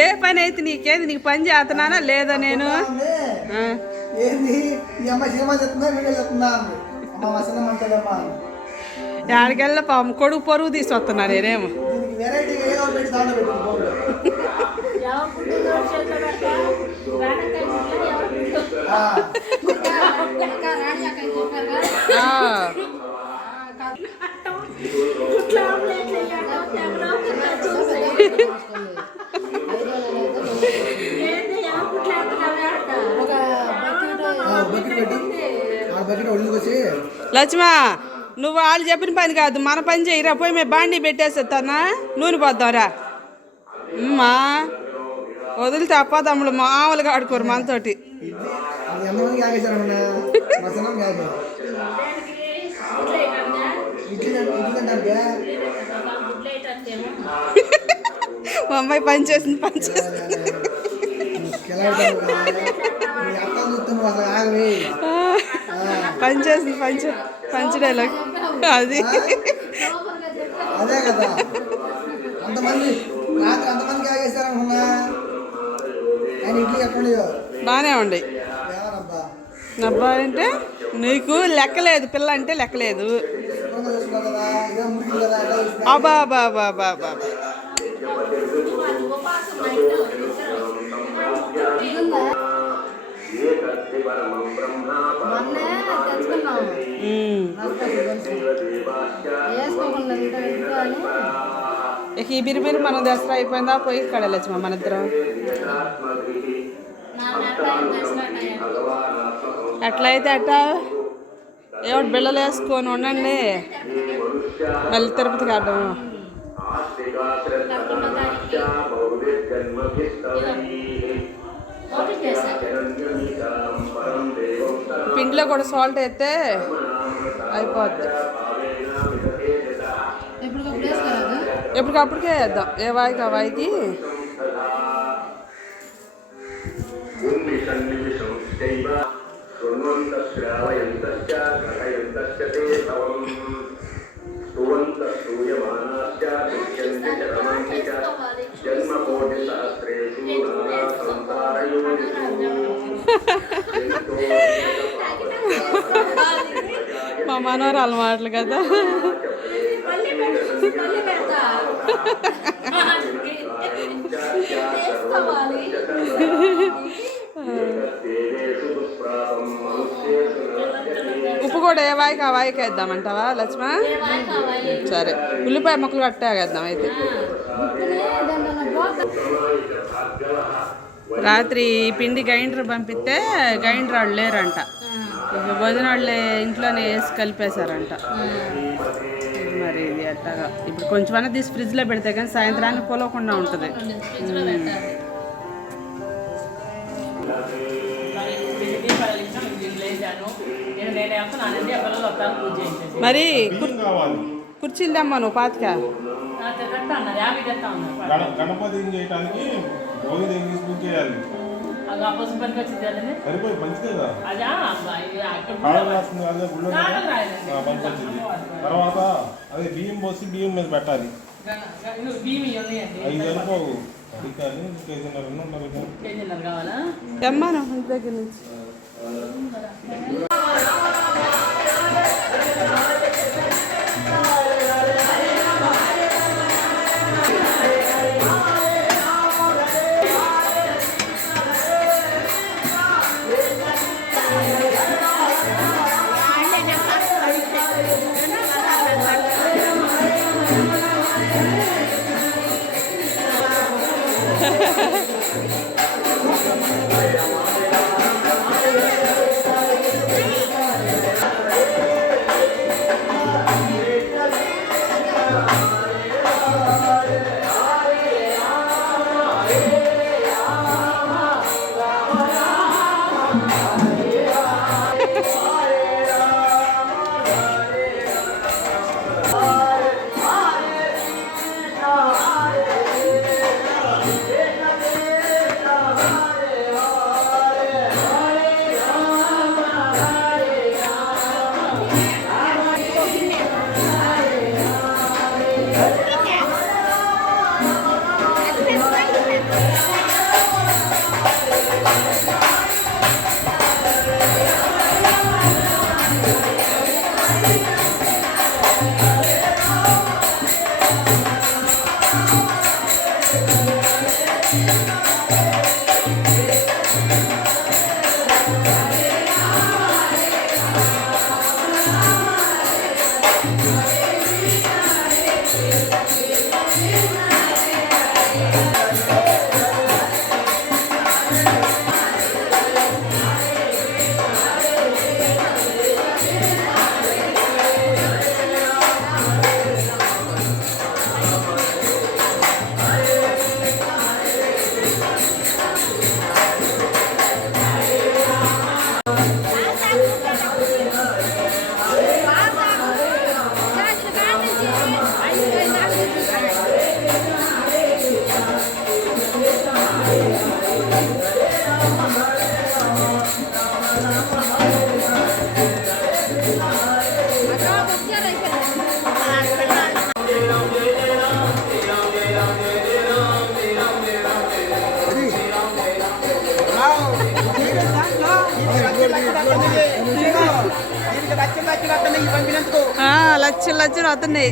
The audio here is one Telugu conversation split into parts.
ఏ పని అయితే నీకేది నీకు పని చేస్తున్నానా లేదా నేను ఆడికెళ్ళ పాము కొడుకు పరువు తీసి వస్తున్నా నేనేమో లక్ష్మా నువ్వు వాళ్ళు చెప్పిన పని కాదు మన పని చేయరా పోయి మేము బాండీ పెట్టేసేస్తానా నూనె పోద్దాంరా అమ్మా వదిలితే అప్ప తమ్ముడు మామూలుగా ఆడుకోరు మనతోటి మా అమ్మాయి పని చేసింది పంచ డైలాగ్ అది అదే కదా అంతమంది అంతమందికి ఆగేస్తారనుకున్నా ఆయన ఇడ్లీ చెప్పండి బాగానే ఉండి అబ్బా అంటే నీకు లెక్కలేదు పిల్ల అంటే లెక్కలేదు అబ్బా బాబా బాబా ఇక ఈ బిరిబిరి మనం దసరా అయిపోయిందా పోయి కడలేచ్చు మన ఇద్దరం అట్లయితే అట్ట ఏమిటి బిళ్ళలు వేసుకొని ఉండండి మళ్ళీ తిరుపతికి ఆడడం పిండిలో కూడా సాల్ట్ అయితే అయిపోద్ది ఎప్పటికప్పటికే వేద్దాం ఏ వాయికి ఆ వాయికి మా మనోరాలు మాటలు కదా ఉప్పు కూడా ఏ వాయికి ఆ వాయికి వేద్దామంటావా లక్ష్మ సరే ఉల్లిపాయ ముక్కలు కట్టేద్దాం అయితే రాత్రి పిండి గ్రైండర్ పంపిస్తే గ్రైండర్ వాళ్ళు లేరంట వదిన వాళ్ళే ఇంట్లోనే వేసి కలిపేశారంట మరి ఇది అట్టగా ఇప్పుడు కొంచెమన్నా తీసి ఫ్రిడ్జ్లో పెడితే కానీ సాయంత్రానికి పొలవకుండా ఉంటుంది మరి కుర్చీలు అమ్మా నువ్వు పాతిక గణపతి చేయడానికి తర్వాత అదే బియ్యం పోసి బియ్యం మీద పెట్టాలి 5 అనుకోవు కేజీన్నర కావాలా తెమ్మాను దగ్గర నుంచి లక్షలు లక్షలు అవుతున్నాయి.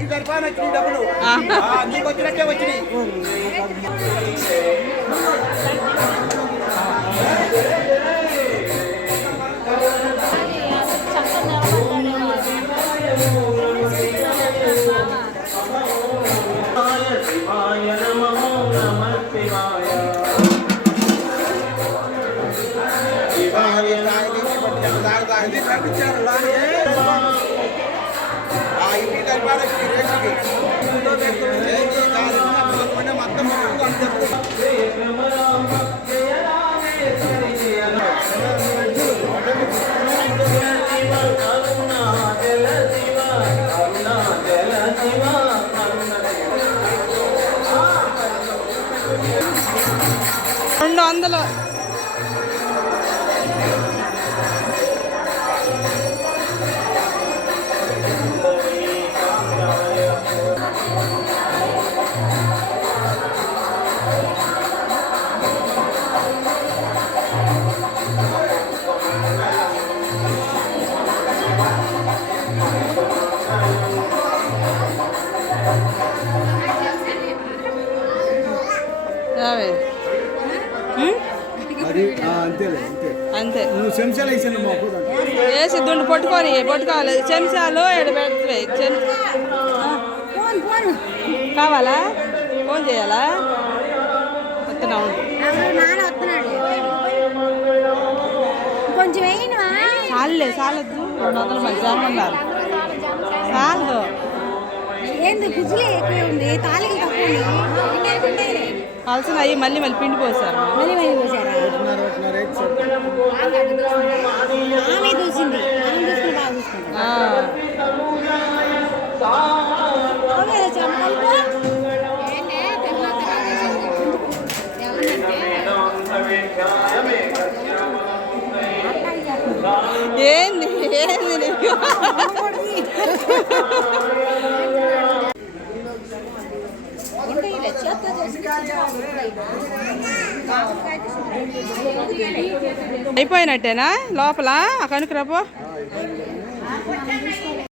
$200. అంతే వేసి దుండు పట్టుకోవాలి చెంచాలు ఎడబెట్టి కావాలా ఫోన్ చేయాలా వస్తున్నావు కొంచెం చాలద్దు 200 మంది జరమన్నారు చాలదు ఏంది గుజ్జులే ఎక్కువ ఉంది తాలికి తక్కువ కలిసిన అయ్యి మళ్ళీ పిండి పోసారు మళ్ళీ పోసారా ఆమె చూసింది మనం చూసుకుని బాగా చూసుకుంటాం. ఏంది అయిపోయినట్టేనా లోపల కనుకరాపో